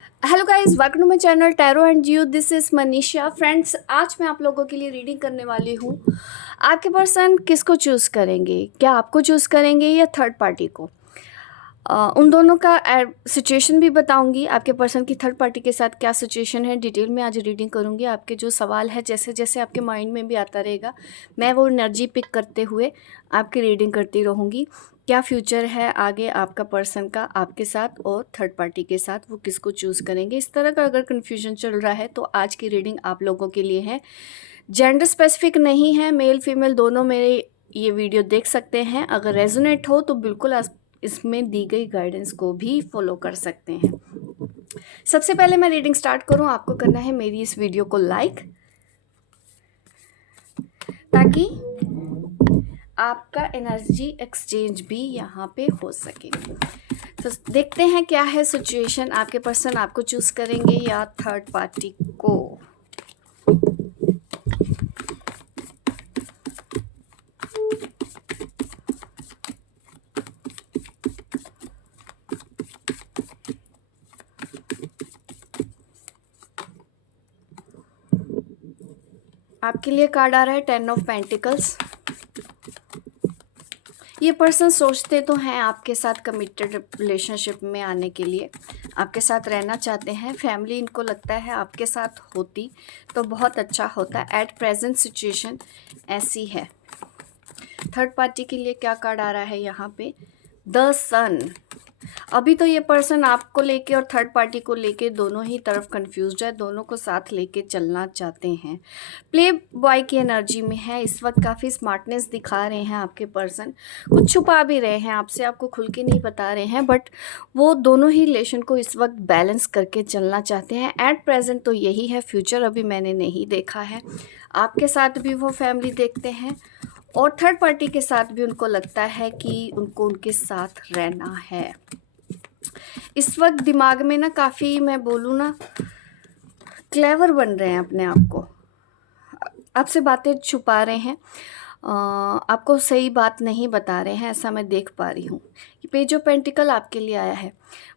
Hello guys, welcome to my channel tarot and जियो। This is Manisha. Friends, आज मैं आप लोगों के लिए रीडिंग करने वाली हूँ। आपके पर्सन किसको चूज़ करेंगे? क्या आपको चूज़ करेंगे या थर्ड पार्टी को? उन दोनों का सिचुएशन भी बताऊंगी। आपके पर्सन की थर्ड पार्टी के साथ क्या सिचुएशन है, डिटेल में आज रीडिंग करूंगी। आपके जो सवाल है, जैसे जैसे आपके माइंड में भी आता रहेगा, मैं वो एनर्जी पिक करते हुए आपकी रीडिंग करती रहूँगी। क्या फ्यूचर है आगे आपका पर्सन का आपके साथ और थर्ड पार्टी के साथ, वो किसको चूज़ करेंगे? इस तरह का अगर कन्फ्यूजन चल रहा है तो आज की रीडिंग आप लोगों के लिए है। जेंडर स्पेसिफिक नहीं है, मेल फीमेल दोनों मेरे ये वीडियो देख सकते हैं। अगर रेजोनेट हो तो बिल्कुल आप इसमें दी गई गाइडेंस को भी फॉलो कर सकते हैं। सबसे पहले मैं रीडिंग स्टार्ट करूं, आपको करना है मेरी इस वीडियो को लाइक, ताकि आपका एनर्जी एक्सचेंज भी यहाँ पे हो सके। तो देखते हैं क्या है सिचुएशन। आपके पर्सन आपको चूज करेंगे या थर्ड पार्टी को? आपके लिए कार्ड आ रहा है 10 ऑफ पेंटिकल्स। ये पर्सन सोचते तो हैं आपके साथ कमिटेड रिलेशनशिप में आने के लिए, आपके साथ रहना चाहते हैं। फैमिली इनको लगता है आपके साथ होती तो बहुत अच्छा होता। एट प्रेजेंट सिचुएशन ऐसी है। थर्ड पार्टी के लिए क्या कार्ड आ रहा है यहाँ पे? द सन। अभी तो ये पर्सन आपको लेके और थर्ड पार्टी को लेके दोनों ही तरफ कंफ्यूज्ड है, दोनों को साथ लेके चलना चाहते हैं। प्ले बॉय की एनर्जी में है इस वक्त। काफ़ी स्मार्टनेस दिखा रहे हैं आपके पर्सन, कुछ छुपा भी रहे हैं आपसे, आपको खुल के नहीं बता रहे हैं, बट वो दोनों ही रिलेशन को इस वक्त बैलेंस करके चलना चाहते हैं। एट प्रेजेंट तो यही है, फ्यूचर अभी मैंने नहीं देखा है। आपके साथ भी वो फैमिली देखते हैं और थर्ड पार्टी के साथ भी उनको लगता है कि उनको उनके साथ रहना है। इस वक्त दिमाग में ना काफ़ी, मैं बोलूँ ना, क्लेवर बन रहे हैं अपने आप को, आपसे बातें छुपा रहे हैं, आपको सही बात नहीं बता रहे हैं, ऐसा मैं देख पा रही हूँ। ये पेज ऑफ पेंटिकल आपके लिए आया है,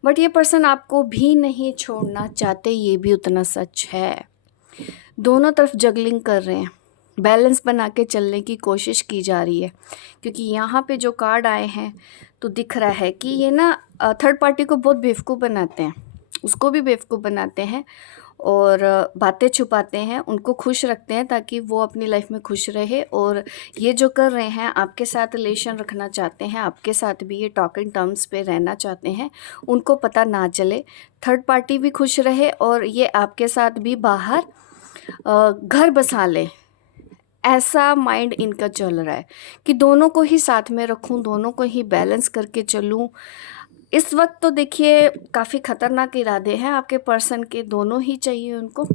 बट ये पर्सन आपको भी नहीं छोड़ना चाहते, ये भी उतना सच है। दोनों तरफ जगलिंग कर रहे हैं, बैलेंस बना के चलने की कोशिश की जा रही है, क्योंकि यहाँ पे जो कार्ड आए हैं तो दिख रहा है कि ये ना थर्ड पार्टी को बहुत बेवकूफ़ बनाते हैं, उसको भी बेवकूफ़ बनाते हैं और बातें छुपाते हैं, उनको खुश रखते हैं ताकि वो अपनी लाइफ में खुश रहे। और ये जो कर रहे हैं, आपके साथ रिलेशन रखना चाहते हैं, आपके साथ भी ये टॉकिंग टर्म्स पे रहना चाहते हैं, उनको पता ना चले, थर्ड पार्टी भी खुश रहे और ये आपके साथ भी बाहर घर बसा ले, ऐसा माइंड इनका चल रहा है कि दोनों को ही साथ में रखूं, दोनों को ही बैलेंस करके चलूं। इस वक्त तो देखिए काफ़ी खतरनाक इरादे हैं आपके पर्सन के, दोनों ही चाहिए उनको।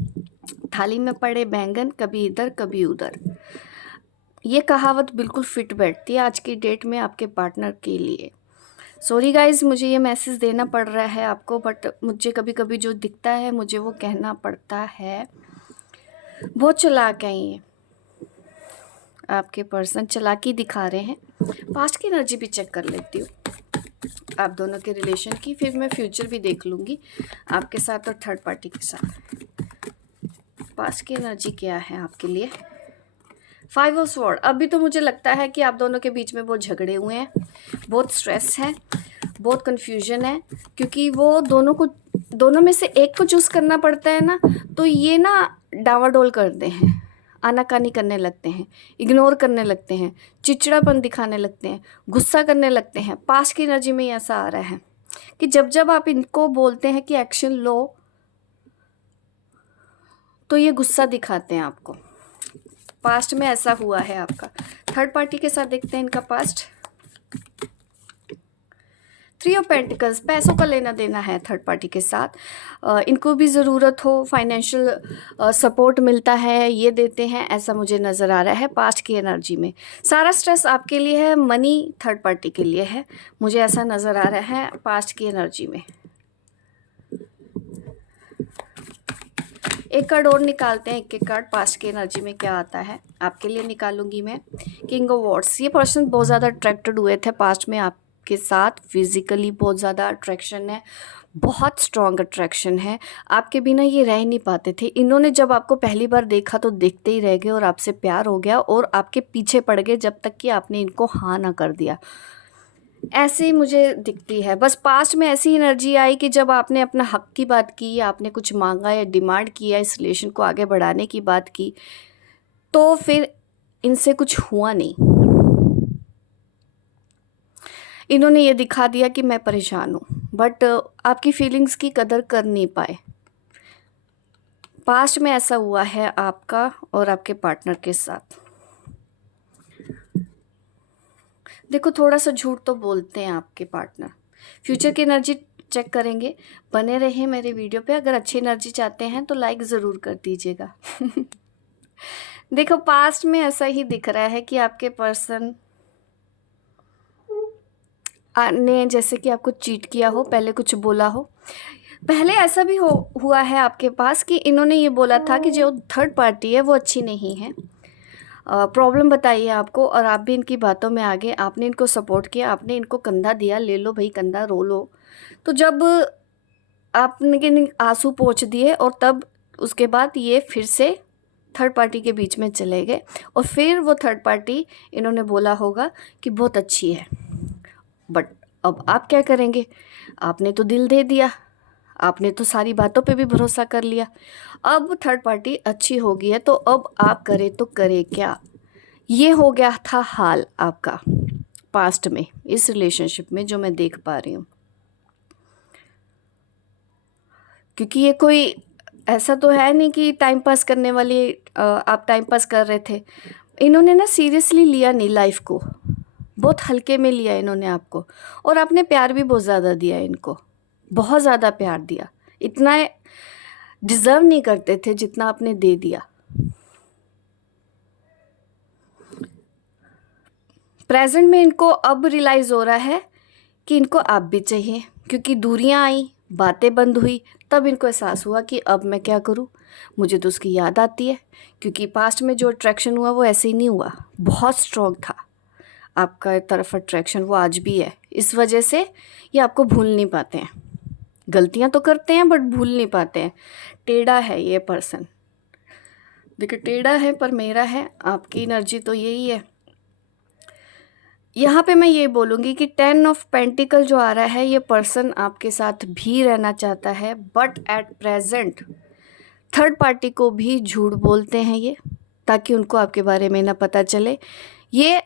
थाली में पड़े बैंगन कभी इधर कभी उधर, ये कहावत बिल्कुल फिट बैठती है आज की डेट में आपके पार्टनर के लिए। सॉरी गाइज, मुझे ये मैसेज देना पड़ रहा है आपको, बट मुझे कभी कभी जो दिखता है मुझे वो कहना पड़ता है। बहुत चालाक है ये आपके पर्सन, चालाकी दिखा रहे हैं। पास्ट की एनर्जी भी चेक कर लेती हूँ आप दोनों के रिलेशन की, फिर मैं फ्यूचर भी देख लूँगी आपके साथ और थर्ड पार्टी के साथ। पास्ट की एनर्जी क्या है आपके लिए? 5 ऑफ स्वॉर्ड। अभी तो मुझे लगता है कि आप दोनों के बीच में बहुत झगड़े हुए हैं, बहुत स्ट्रेस है, बहुत कन्फ्यूजन है, क्योंकि वो दोनों में से एक को चूज़ करना पड़ता है ना, तो ये ना डावाडोल करते हैं, आनाकानी करने लगते हैं, इग्नोर करने लगते हैं, चिड़चिड़ापन दिखाने लगते हैं, गुस्सा करने लगते हैं। पास्ट की एनर्जी में ऐसा आ रहा है कि जब जब आप इनको बोलते हैं कि एक्शन लो, तो ये गुस्सा दिखाते हैं आपको। पास्ट में ऐसा हुआ है आपका। थर्ड पार्टी के साथ देखते हैं इनका पास्ट। 3 ऑफ पेंटिकल्स, पैसों का लेना देना है थर्ड पार्टी के साथ। इनको भी ज़रूरत हो, फाइनेंशियल सपोर्ट मिलता है, ये देते हैं, ऐसा मुझे नज़र आ रहा है पास्ट की एनर्जी में। सारा स्ट्रेस आपके लिए है, मनी थर्ड पार्टी के लिए है, मुझे ऐसा नज़र आ रहा है पास्ट की एनर्जी में। एक कार्ड और निकालते हैं, एक कार्ड पास्ट की एनर्जी में क्या आता है आपके लिए निकालूंगी मैं। King of wards. ये पर्सन बहुत ज़्यादा अट्रैक्टेड हुए थे पास्ट में आपके साथ, फिजिकली बहुत ज़्यादा अट्रैक्शन है, बहुत स्ट्रॉन्ग अट्रैक्शन है, आपके बिना ये रह नहीं पाते थे। इन्होंने जब आपको पहली बार देखा तो देखते ही रह गए और आपसे प्यार हो गया और आपके पीछे पड़ गए जब तक कि आपने इनको हाँ ना कर दिया। ऐसे ही मुझे दिखती है। बस पास्ट में ऐसी एनर्जी आई कि जब आपने अपना हक की बात की या आपने कुछ मांगा या डिमांड किया, इस रिलेशन को आगे बढ़ाने की बात की, तो फिर इनसे कुछ हुआ नहीं। इन्होंने ये दिखा दिया कि मैं परेशान हूँ, बट आपकी फीलिंग्स की कदर कर नहीं पाए। पास्ट में ऐसा हुआ है आपका और आपके पार्टनर के साथ। देखो, थोड़ा सा झूठ तो बोलते हैं आपके पार्टनर। फ्यूचर की एनर्जी चेक करेंगे। बने रहे मेरे वीडियो पे। अगर अच्छी एनर्जी चाहते हैं तो लाइक ज़रूर कर दीजिएगा। देखो, पास्ट में ऐसा ही दिख रहा है कि आपके पर्सन ने जैसे कि आपको चीट किया हो, पहले कुछ बोला हो। पहले ऐसा भी हुआ है आपके पास कि इन्होंने ये बोला था कि जो थर्ड पार्टी है वो अच्छी नहीं है, प्रॉब्लम बताई है आपको, और आप भी इनकी बातों में आ गए। आपने इनको सपोर्ट किया, आपने इनको कंधा दिया, ले लो भाई कंधा, रो लो। तो जब आपने आंसू पोंछ दिए और तब उसके बाद ये फिर से थर्ड पार्टी के बीच में चले गए, और फिर वो थर्ड पार्टी इन्होंने बोला होगा कि बहुत अच्छी है। बट अब आप क्या करेंगे? आपने तो दिल दे दिया, आपने तो सारी बातों पे भी भरोसा कर लिया। अब थर्ड पार्टी अच्छी हो गई है तो अब आप करें तो करें क्या? ये हो गया था हाल आपका पास्ट में, इस रिलेशनशिप में, जो मैं देख पा रही हूँ। क्योंकि ये कोई ऐसा तो है नहीं कि टाइम पास करने वाली आप टाइम पास कर रहे थे। इन्होंने ना सीरियसली लिया नहीं लाइफ को, बहुत हल्के में लिया इन्होंने आपको, और आपने प्यार भी बहुत ज़्यादा दिया इनको, बहुत ज़्यादा प्यार दिया। इतना डिज़र्व नहीं करते थे जितना आपने दे दिया। प्रेजेंट में इनको अब रियलाइज़ हो रहा है कि इनको आप भी चाहिए, क्योंकि दूरियां आई, बातें बंद हुई, तब इनको एहसास हुआ कि अब मैं क्या करूं। मुझे तो उसकी याद आती है, क्योंकि पास्ट में जो अट्रैक्शन हुआ वो ऐसे ही नहीं हुआ, बहुत स्ट्रॉन्ग था आपका तरफ अट्रैक्शन, वो आज भी है। इस वजह से ये आपको भूल नहीं पाते हैं। गलतियां तो करते हैं बट भूल नहीं पाते हैं। टेढ़ा है ये पर्सन, देखिए टेढ़ा है पर मेरा है। आपकी एनर्जी तो यही है। यहाँ पे मैं ये बोलूँगी कि 10 ऑफ पेंटिकल जो आ रहा है, ये पर्सन आपके साथ भी रहना चाहता है, but at present third party को भी झूठ बोलते हैं ये, ताकि उनको आपके बारे में ना पता चले। ये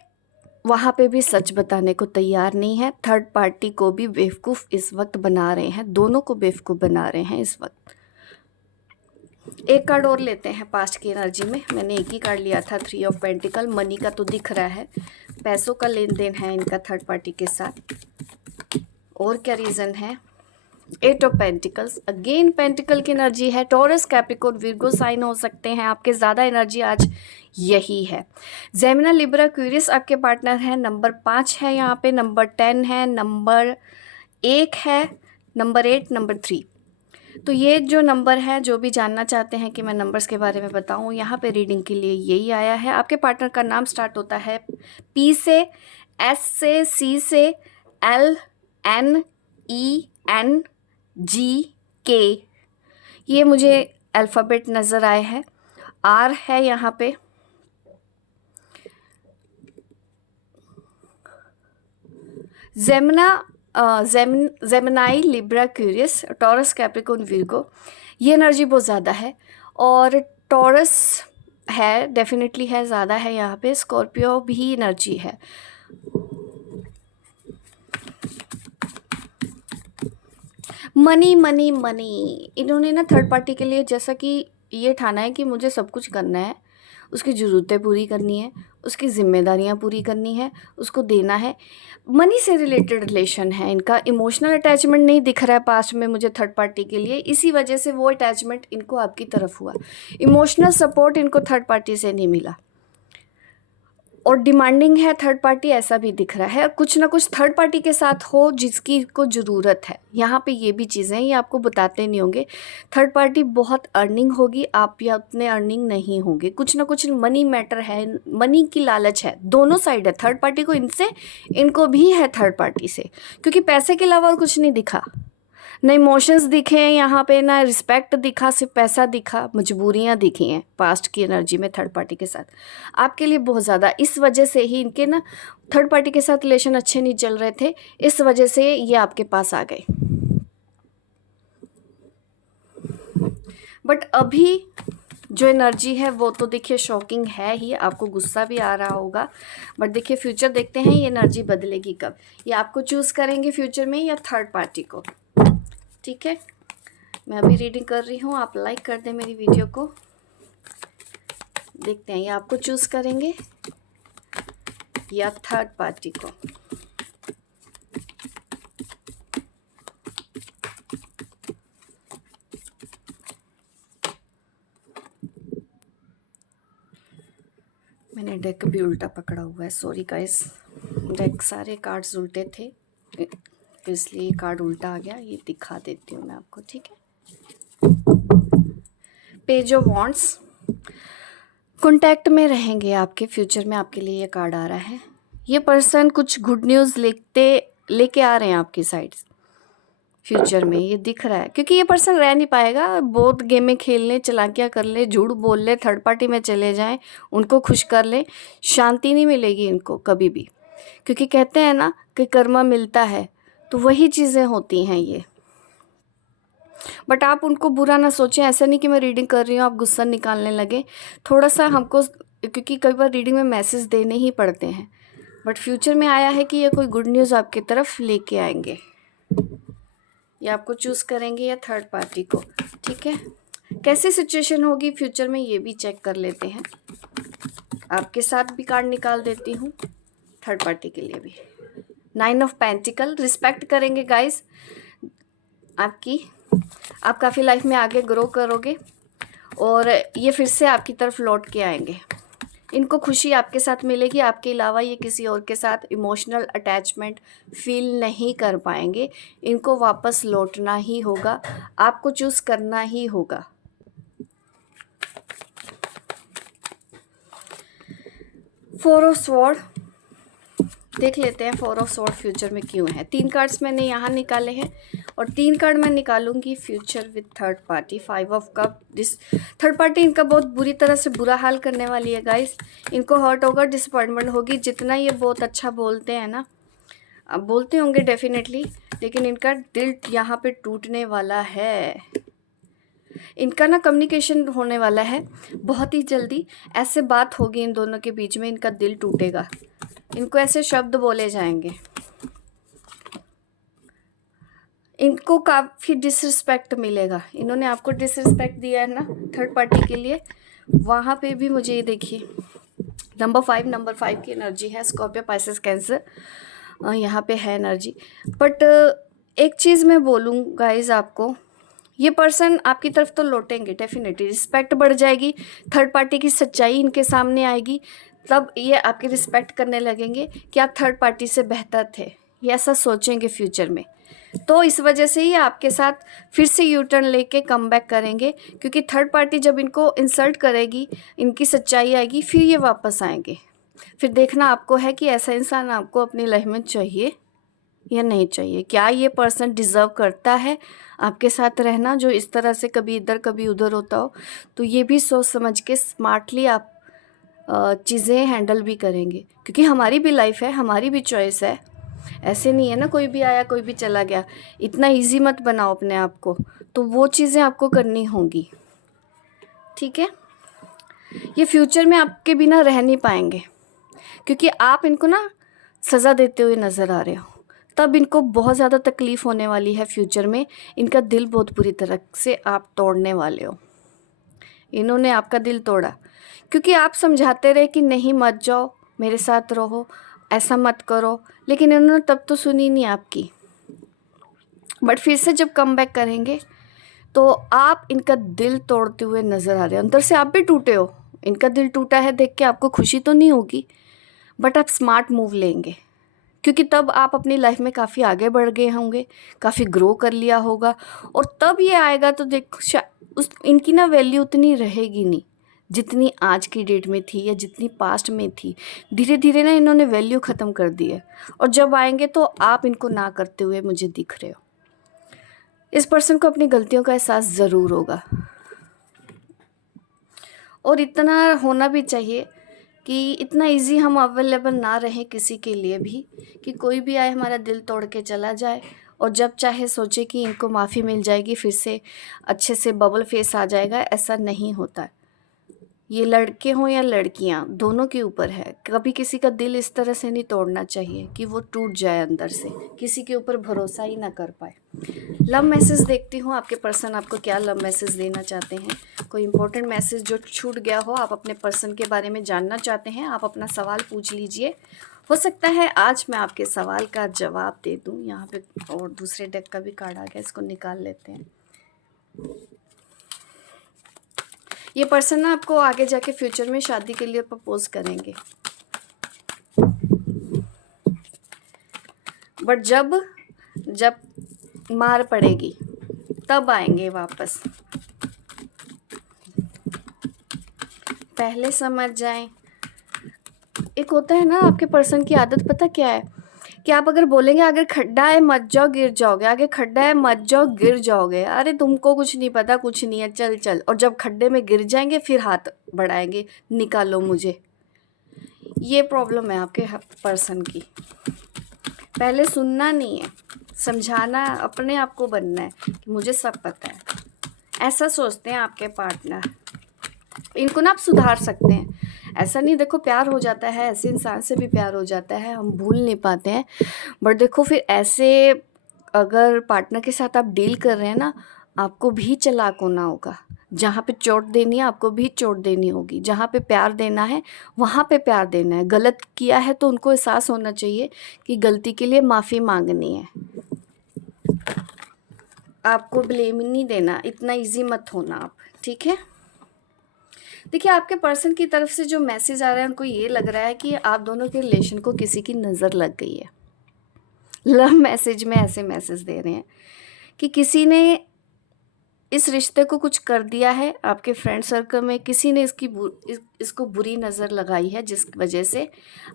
वहाँ पे भी सच बताने को तैयार नहीं है। थर्ड पार्टी को भी बेवकूफ़ इस वक्त बना रहे हैं, दोनों को बेवकूफ़ बना रहे हैं इस वक्त। एक कार्ड और लेते हैं पास्ट की एनर्जी में। मैंने एक ही कार्ड लिया था, 3 ऑफ पेंटिकल। मनी का तो दिख रहा है, पैसों का लेन देन है इनका थर्ड पार्टी के साथ। और क्या रीज़न है? 8 ऑफ पेंटिकल्स, अगेन पेंटिकल की एनर्जी है। टॉरस, कैप्रिकॉर्न, विर्गो साइन हो सकते हैं आपके। ज़्यादा एनर्जी आज यही है। जेमिनी, लिब्रा, एक्वेरियस आपके पार्टनर हैं। नंबर 5 है यहाँ पे, नंबर 10 है, नंबर 1 है, नंबर 8, नंबर 3। तो ये जो नंबर है, जो भी जानना चाहते हैं कि मैं नंबर्स के बारे में बताऊं, यहाँ पे रीडिंग के लिए यही आया है। आपके पार्टनर का नाम स्टार्ट होता है P से, S से, C से, L, N, E, N, G, K। ये मुझे अल्फ़ाबेट नज़र आए हैं। R है यहाँ पे। Gemini, Libra, Aquarius, taurus, Capricorn, Virgo, ये एनर्जी बहुत ज़्यादा है। और टॉरस है, डेफिनेटली है, ज़्यादा है यहाँ पे। स्कॉर्पियो भी एनर्जी है। मनी मनी मनी, इन्होंने ना थर्ड पार्टी के लिए जैसा कि ये ठाना है कि मुझे सब कुछ करना है, उसकी ज़रूरतें पूरी करनी है, उसकी ज़िम्मेदारियां पूरी करनी है, उसको देना है। मनी से रिलेटेड रिलेशन है इनका। इमोशनल अटैचमेंट नहीं दिख रहा है पास्ट में मुझे थर्ड पार्टी के लिए, इसी वजह से वो अटैचमेंट इनको आपकी तरफ हुआ। इमोशनल सपोर्ट इनको थर्ड पार्टी से नहीं मिला, और डिमांडिंग है थर्ड पार्टी, ऐसा भी दिख रहा है। कुछ ना कुछ थर्ड पार्टी के साथ हो जिसकी को ज़रूरत है। यहाँ पे ये भी चीज़ें हैं, ये आपको बताते नहीं होंगे। थर्ड पार्टी बहुत अर्निंग होगी, आप या उतने अर्निंग नहीं होंगे। कुछ ना कुछ मनी मैटर है, मनी की लालच है, दोनों साइड है। थर्ड पार्टी को इनसे, इनको भी है थर्ड पार्टी से, क्योंकि पैसे के अलावा और कुछ नहीं दिखा। ना इमोशंस दिखे हैं यहाँ पे, ना रिस्पेक्ट दिखा, सिर्फ पैसा दिखा, मजबूरियाँ दिखी हैं पास्ट की एनर्जी में थर्ड पार्टी के साथ आपके लिए बहुत ज़्यादा। इस वजह से ही इनके ना थर्ड पार्टी के साथ रिलेशन अच्छे नहीं चल रहे थे, इस वजह से ये आपके पास आ गए। बट अभी जो एनर्जी है वो तो देखिए शॉकिंग है ही, आपको गुस्सा भी आ रहा होगा। बट देखिए फ्यूचर देखते हैं ये एनर्जी बदलेगी कब। ये आपको चूज़ करेंगे फ्यूचर में या थर्ड पार्टी को। ठीक है, मैं अभी रीडिंग कर रही हूँ, आप लाइक कर दें मेरी वीडियो को। देखते हैं ये आपको चूज़ करेंगे या थर्ड पार्टी को। मैंने डेक भी उल्टा पकड़ा हुआ है, सॉरी गाइस, डेक सारे कार्ड्स उल्टे थे इसलिए कार्ड उल्टा आ गया। ये दिखा देती हूँ मैं आपको, ठीक है। पेज ऑफ वॉन्ड्स, कॉन्टैक्ट में रहेंगे आपके फ्यूचर में, आपके लिए ये कार्ड आ रहा है। ये पर्सन कुछ गुड न्यूज़ लेके आ रहे हैं आपकी साइड फ्यूचर में, ये दिख रहा है। क्योंकि ये पर्सन रह नहीं पाएगा, बहुत गेमें खेल लें, चालाकियाँ कर ले, झूठ बोल ले, थर्ड पार्टी में चले जाएं, उनको खुश कर ले, शांति नहीं मिलेगी इनको कभी भी। क्योंकि कहते हैं ना कि कर्मा मिलता है, तो वही चीज़ें होती हैं ये। बट आप उनको बुरा ना सोचें, ऐसा नहीं कि मैं रीडिंग कर रही हूँ आप गुस्सा निकालने लगे। थोड़ा सा हमको, क्योंकि कई बार रीडिंग में मैसेज देने ही पड़ते हैं। बट फ्यूचर में आया है कि ये कोई गुड न्यूज़ आपकी तरफ लेके आएंगे। ये आपको चूज़ करेंगे या थर्ड पार्टी को, ठीक है। कैसी सिचुएशन होगी फ्यूचर में ये भी चेक कर लेते हैं। आपके साथ भी कार्ड निकाल देती हूँ, थर्ड पार्टी के लिए भी। 9 ऑफ पेंटिकल, रिस्पेक्ट करेंगे गाइस आपकी, आप काफ़ी लाइफ में आगे ग्रो करोगे और ये फिर से आपकी तरफ लौट के आएंगे। इनको खुशी आपके साथ मिलेगी, आपके अलावा ये किसी और के साथ इमोशनल अटैचमेंट फील नहीं कर पाएंगे। इनको वापस लौटना ही होगा, आपको चूज़ करना ही होगा। फोर ऑफ स्वॉर्ड, देख लेते हैं फोर ऑफ स्वॉर्ड फ्यूचर में क्यों है। 3 कार्ड्स मैंने यहाँ निकाले हैं और 3 कार्ड मैं निकालूंगी future with third party. 5 of cups, this third party इनका बहुत बुरी तरह से बुरा हाल करने वाली है गाइस। इनको हर्ट होगा, डिसअपॉइंटमेंट होगी। जितना ये बहुत अच्छा बोलते हैं ना, अब बोलते होंगे डेफिनेटली, लेकिन इनका दिल यहाँ पे टूटने वाला है। इनका ना कम्युनिकेशन होने वाला है बहुत ही जल्दी, ऐसे बात होगी इन दोनों के बीच में, इनका दिल टूटेगा, इनको ऐसे शब्द बोले जाएंगे। इनको काफ़ी डिसरिस्पेक्ट मिलेगा, इन्होंने आपको डिसरिस्पेक्ट दिया है ना थर्ड पार्टी के लिए, वहाँ पे भी मुझे ये देखिए नंबर 5 की एनर्जी है, स्कॉर्पियो पाइसेस कैंसर, यहाँ पे है एनर्जी। बट एक चीज़ मैं बोलूँ गाइज आपको, ये पर्सन आपकी तरफ तो लौटेंगे डेफिनेटली, रिस्पेक्ट बढ़ जाएगी, थर्ड पार्टी की सच्चाई इनके सामने आएगी, तब ये आपकी रिस्पेक्ट करने लगेंगे कि आप थर्ड पार्टी से बेहतर थे, ये ऐसा सोचेंगे फ्यूचर में। तो इस वजह से ही आपके साथ फिर से यू टर्न लेके कम बैक करेंगे, क्योंकि थर्ड पार्टी जब इनको इंसल्ट करेगी, इनकी सच्चाई आएगी, फिर ये वापस आएंगे। फिर देखना आपको है कि ऐसा इंसान आपको अपनी लाइफ में चाहिए या नहीं चाहिए। क्या ये पर्सन डिज़र्व करता है आपके साथ रहना, जो इस तरह से कभी इधर कभी उधर होता हो। तो ये भी सोच समझ के स्मार्टली आप चीज़ें हैंडल भी करेंगे, क्योंकि हमारी भी लाइफ है, हमारी भी चॉइस है। ऐसे नहीं है ना कोई भी आया कोई भी चला गया। इतना इजी मत बनाओ अपने आप को, तो वो चीज़ें आपको करनी होंगी, ठीक है। ये फ्यूचर में आपके बिना रह नहीं पाएंगे, क्योंकि आप इनको ना सज़ा देते हुए नज़र आ रहे हो, तब इनको बहुत ज़्यादा तकलीफ़ होने वाली है फ्यूचर में। इनका दिल बहुत बुरी तरह से आप तोड़ने वाले हो। इन्होंने आपका दिल तोड़ा क्योंकि आप समझाते रहे कि नहीं मत जाओ, मेरे साथ रहो, ऐसा मत करो, लेकिन इन्होंने तब तो सुनी नहीं आपकी। बट फिर से जब कम बैक करेंगे तो आप इनका दिल तोड़ते हुए नज़र आ रहे हो। अंदर से आप भी टूटे हो, इनका दिल टूटा है देख के आपको खुशी तो नहीं होगी, बट आप स्मार्ट मूव लेंगे, क्योंकि तब आप अपनी लाइफ में काफ़ी आगे बढ़ गए होंगे, काफ़ी ग्रो कर लिया होगा, और तब ये आएगा तो देख इनकी ना वैल्यू उतनी रहेगी नहीं जितनी आज की डेट में थी या जितनी पास्ट में थी। धीरे धीरे ना इन्होंने वैल्यू ख़त्म कर दी है, और जब आएंगे तो आप इनको ना करते हुए मुझे दिख रहे हो। इस पर्सन को अपनी गलतियों का एहसास ज़रूर होगा, और इतना होना भी चाहिए कि इतना इजी हम अवेलेबल ना रहें किसी के लिए भी, कि कोई भी आए हमारा दिल तोड़ के चला जाए और जब चाहे सोचे कि इनको माफ़ी मिल जाएगी, फिर से अच्छे से बबल फेस आ जाएगा। ऐसा नहीं होता है। ये लड़के हों या लड़कियां, दोनों के ऊपर है। कभी किसी का दिल इस तरह से नहीं तोड़ना चाहिए कि वो टूट जाए अंदर से, किसी के ऊपर भरोसा ही ना कर पाए। लव मैसेज देखती हूँ, आपके पर्सन आपको क्या लव मैसेज देना चाहते हैं। कोई इंपॉर्टेंट मैसेज जो छूट गया हो, आप अपने पर्सन के बारे में जानना चाहते हैं, आप अपना सवाल पूछ लीजिए। हो सकता है आज मैं आपके सवाल का जवाब दे दूँ। यहाँ पे और दूसरे डेक का भी कार्ड आ गया, इसको निकाल लेते हैं। ये पर्सन ना आपको आगे जाके फ्यूचर में शादी के लिए प्रपोज करेंगे, बट जब मार पड़ेगी तब आएंगे वापस। पहले समझ जाएं। एक होता है ना आपके पर्सन की आदत, पता क्या है, कि आप अगर बोलेंगे अगर खड्डा है मत जाओ गिर जाओगे, आगे खड्डा है मत जाओ गिर जाओगे, अरे तुमको कुछ नहीं पता, कुछ नहीं है, चल चल। और जब खड्डे में गिर जाएंगे फिर हाथ बढ़ाएंगे, निकालो मुझे। ये प्रॉब्लम है आपके पर्सन की। पहले सुनना नहीं है, समझाना, अपने आप को बनना है कि मुझे सब पता है। ऐसा सोचते हैं आपके पार्टनर। इनको ना आप सुधार सकते हैं। ऐसा नहीं, देखो प्यार हो जाता है, ऐसे इंसान से भी प्यार हो जाता है, हम भूल नहीं पाते हैं। बट देखो फिर ऐसे अगर पार्टनर के साथ आप डील कर रहे हैं ना, आपको भी चालाक होना होगा। जहाँ पे चोट देनी है आपको भी चोट देनी होगी, जहाँ पे प्यार देना है वहाँ पे प्यार देना है। गलत किया है तो उनको एहसास होना चाहिए कि गलती के लिए माफ़ी मांगनी है। आपको ब्लेम ही नहीं देना, इतना इजी मत होना आप, ठीक है। देखिए आपके पर्सन की तरफ से जो मैसेज आ रहा है, उनको ये लग रहा है कि आप दोनों के रिलेशन को किसी की नज़र लग गई है। लव मैसेज में ऐसे मैसेज दे रहे हैं कि किसी ने इस रिश्ते को कुछ कर दिया है। आपके फ्रेंड सर्कल में किसी ने इसको बुरी नज़र लगाई है, जिस वजह से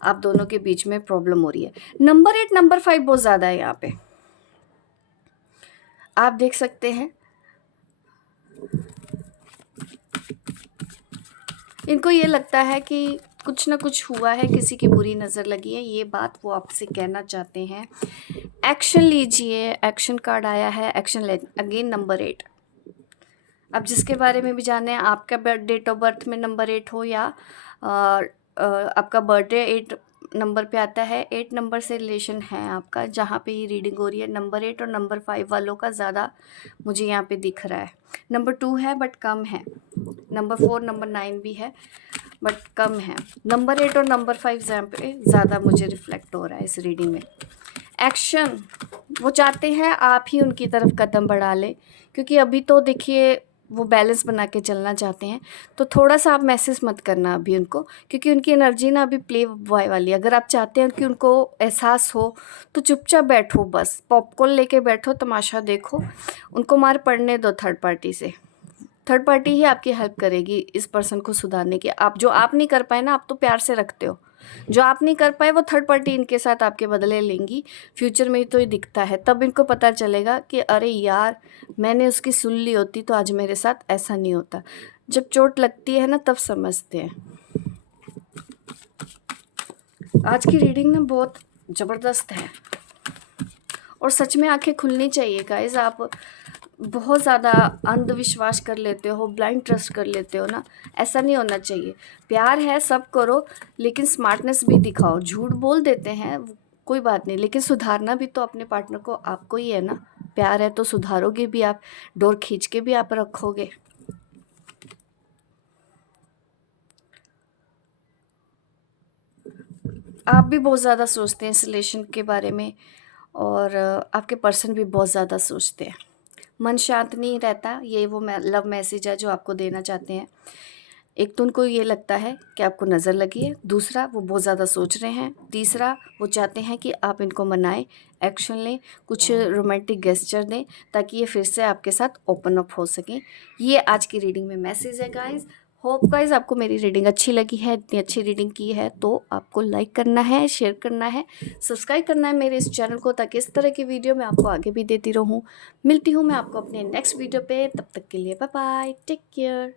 आप दोनों के बीच में प्रॉब्लम हो रही है। नंबर 8 नंबर 5 बहुत ज़्यादा है यहाँ पे, आप देख सकते हैं। इनको ये लगता है कि कुछ ना कुछ हुआ है, किसी की बुरी नज़र लगी है, ये बात वो आपसे कहना चाहते हैं। एक्शन लीजिए, एक्शन कार्ड आया है, एक्शन ले। Again number 8। अब जिसके बारे में भी जाने, आपका डेट ऑफ बर्थ में नंबर 8 हो या आपका बर्थडे 8 नंबर पे आता है, 8 नंबर से रिलेशन है आपका, जहाँ पे ये रीडिंग हो रही है। नंबर 8 और नंबर 5 वालों का ज़्यादा मुझे यहाँ पे दिख रहा है। नंबर 2 है बट कम है। नंबर 4 नंबर 9 भी है बट कम है। नंबर 8 और नंबर 5 यहाँ पे ज़्यादा मुझे रिफ्लेक्ट हो रहा है इस रीडिंग में। एक्शन, वो चाहते हैं आप ही उनकी तरफ कदम बढ़ा लें, क्योंकि अभी तो देखिए वो बैलेंस बना के चलना चाहते हैं। तो थोड़ा सा आप मैसेज मत करना अभी उनको, क्योंकि उनकी एनर्जी ना अभी प्ले बॉय वाली है। अगर आप चाहते हैं कि उनको एहसास हो तो चुपचाप बैठो, बस पॉपकॉर्न लेके बैठो, तमाशा देखो, उनको मार पड़ने दो थर्ड पार्टी से। थर्ड पार्टी ही आपकी हेल्प करेगी इस पर्सन को सुधारने की। आप जो आप नहीं कर पाए ना, आप तो प्यार से रखते हो, जो आप नहीं कर पाए वो थर्ड पार्टी इनके साथ आपके बदले लेंगी फ्यूचर में। तो ये दिखता है, तब इनको पता चलेगा कि अरे यार मैंने उसकी सुन ली होती तो आज मेरे साथ ऐसा नहीं होता। जब चोट लगती है ना तब समझते हैं। आज की रीडिंग ना बहुत ज़बरदस्त है और सच में आंखें खुलनी चाहिए गाइस। आप बहुत ज़्यादा अंधविश्वास कर लेते हो, ब्लाइंड ट्रस्ट कर लेते हो ना, ऐसा नहीं होना चाहिए। प्यार है सब करो, लेकिन स्मार्टनेस भी दिखाओ। झूठ बोल देते हैं कोई बात नहीं, लेकिन सुधारना भी तो अपने पार्टनर को आपको ही है ना। प्यार है तो सुधारोगे भी आप, डोर खींच के भी आप रखोगे। आप भी बहुत ज़्यादा सोचते हैं इस रिलेशन के बारे में, और आपके पर्सन भी बहुत ज़्यादा सोचते हैं। मन शांत नहीं रहता, ये वो लव मैसेज है जो आपको देना चाहते हैं। एक तो उनको ये लगता है कि आपको नज़र लगी है, दूसरा वो बहुत ज़्यादा सोच रहे हैं, तीसरा वो चाहते हैं कि आप इनको मनाएं, एक्शन लें, कुछ रोमांटिक गेस्चर दें, ताकि ये फिर से आपके साथ ओपन अप हो सकें। ये आज की रीडिंग में मैसेज है गाइस। होप गाइस आपको मेरी रीडिंग अच्छी लगी है। इतनी अच्छी रीडिंग की है तो आपको लाइक करना है, शेयर करना है, सब्सक्राइब करना है मेरे इस चैनल को, ताकि इस तरह की वीडियो मैं आपको आगे भी देती रहूँ। मिलती हूँ मैं आपको अपने नेक्स्ट वीडियो पे, तब तक के लिए बाय बाय, टेक केयर।